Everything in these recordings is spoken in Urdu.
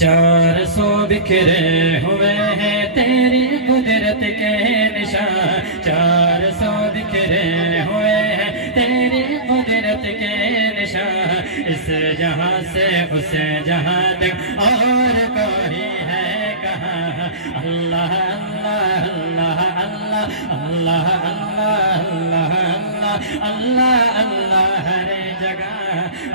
چار سو بکھرے ہوئے ہیں تیری قدرت کے نشان، چار سو بکھرے ہوئے ہیں تیری قدرت کے نشان، اس جہاں سے اس جہاں تک اور کوئی ہے کہاں؟ اللہ اللہ اللہ اللہ اللہ اللہ اللہ اللہ اللہ ہر جگہ،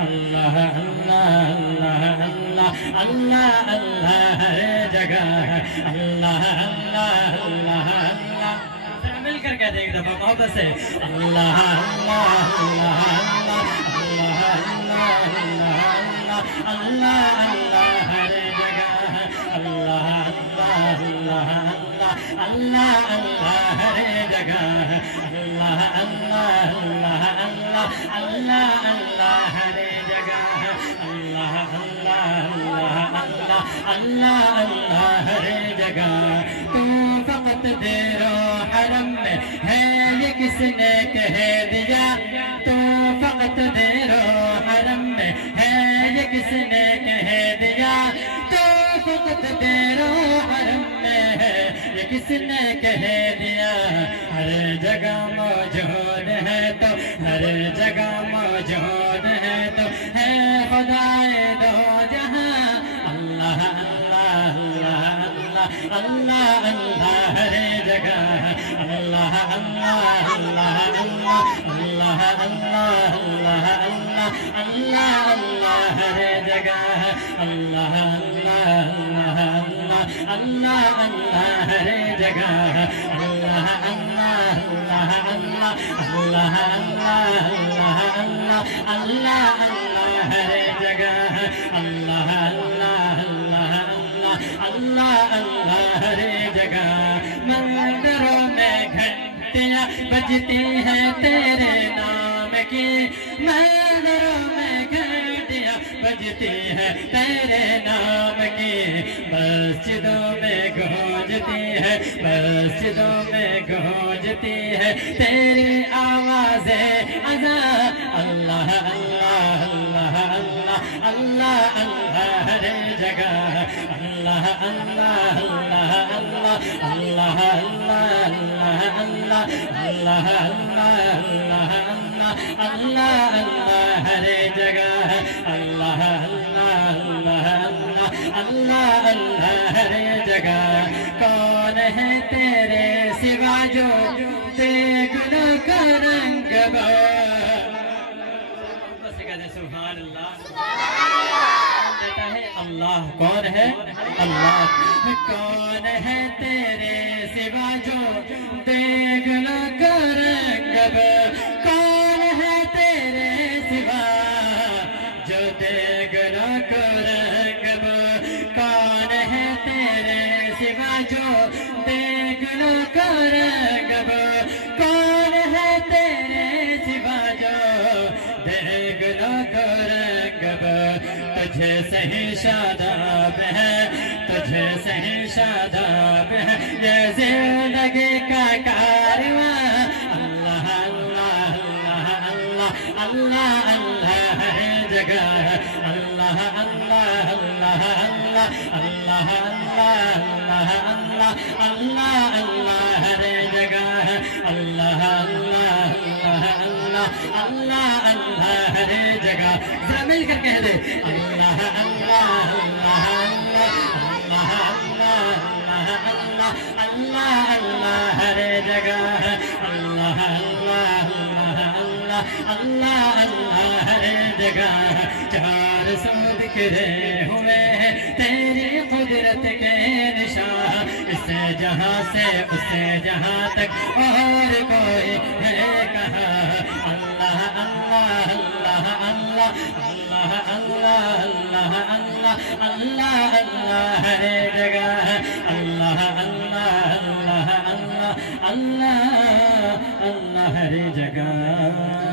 اللہ اللہ اللہ اللہ اللہ اللہ ہر جگہ، اللہ اللہ اللہ اللہ مل کر کہتے ہیں ایک دفعہ محبت سے، اللہ اللہ اللہ اللہ اللہ اللہ اللہ اللہ ہر جگہ، اللہ اللہ اللہ اللہ اللہ ہر جگہ، اللہ اللہ اللہ اللہ اللہ اللہ ہر جگہ، اللہ اللہ اللہ اللہ اللہ اللہ ہر جگہ۔ تو فقط دیر و حرم میں ہے یہ کس نے کہہ دیا، تو فقط دیر و حرم میں ہے یہ کس نے کہہ دیا، تو فقط دیر و حرم میں ہے یہ کس نے کہہ دیا، ہر جگہ موجود ہے تو ہر جگہ موجود ہے تو ہے خدائے دو جہاں، اللہ اللہ اللہ اللہ اللہ ہر جگہ، اللہ اللہ اللہ اللہ اللہ اللہ اللہ اللہ اللہ ہر جگہ، اللہ اللہ اللہ اللہ اللہ ہر جگہ، اللہ اللہ اللہ اللہ اللہ اللہ اللہ اللہ اللہ ہر جگہ، اللہ اللہ اللہ اللہ اللہ ہر جگہ۔ مندروں میں گھنٹیاں بجتی ہیں تیرے نام کی، مندروں میں گھنٹیاں بجتی ہیں تیرے نام کی، مسجدوں میں گونجتی ہے مسجدوں میں گونجتی ہے تیری آواز اذان، اللہ اللہ اللہ اللہ اللہ اللہ ہر جگہ، اللہ اللہ اللہ اللہ اللہ اللہ اللہ اللہ اللہ اللہ اللہ اللہ ہر جگہ، اللہ اللہ اللہ اللہ اللہ ہر جگہ۔ کون ہے تیرے سوا جو دیکھنے کا رنگ سبحان اللہ، اللہ کون ہے؟ اللہ کون ہے تیرے سوا جو دیکھنا کا رنگ، کون ہے تیرے سوا جو دیکھنا کا رنگ، کون ہے تیرے سوا جو دیکھنا کا رنگ، کون ہے تیرے سوا جو دیکھنا کا رنگ، تجھے صحیح شاداب ہے تجھے صحیح شاداب ہے یہ زندگی کا کارواں، اللہ اللہ اللہ اللہ اللہ ہر جگہ، اللہ اللہ اللہ اللہ اللہ اللہ اللہ اللہ اللہ ہر جگہ، اللہ اللہ اللہ اللہ اللہ ہر جگہ۔ ذرا مل کر کہہ دے، اللہ اللہ اللہ اللہ اللہ اللہ اللہ اللہ ہر جگہ، اللہ اللہ اللہ اللہ اللہ ہر جگہ۔ چار سو بکھرے ہوئے ہیں تیری قدرت کے نشان، اس جہاں سے اس جہاں تک اور کوئی ہے کہاں؟ اللہ اللہ اللہ اللہ اللہ اللہ اللہ اللہ اللہ ہر جگہ، اللہ اللہ اللہ اللہ اللہ اللہ ہر جگہ۔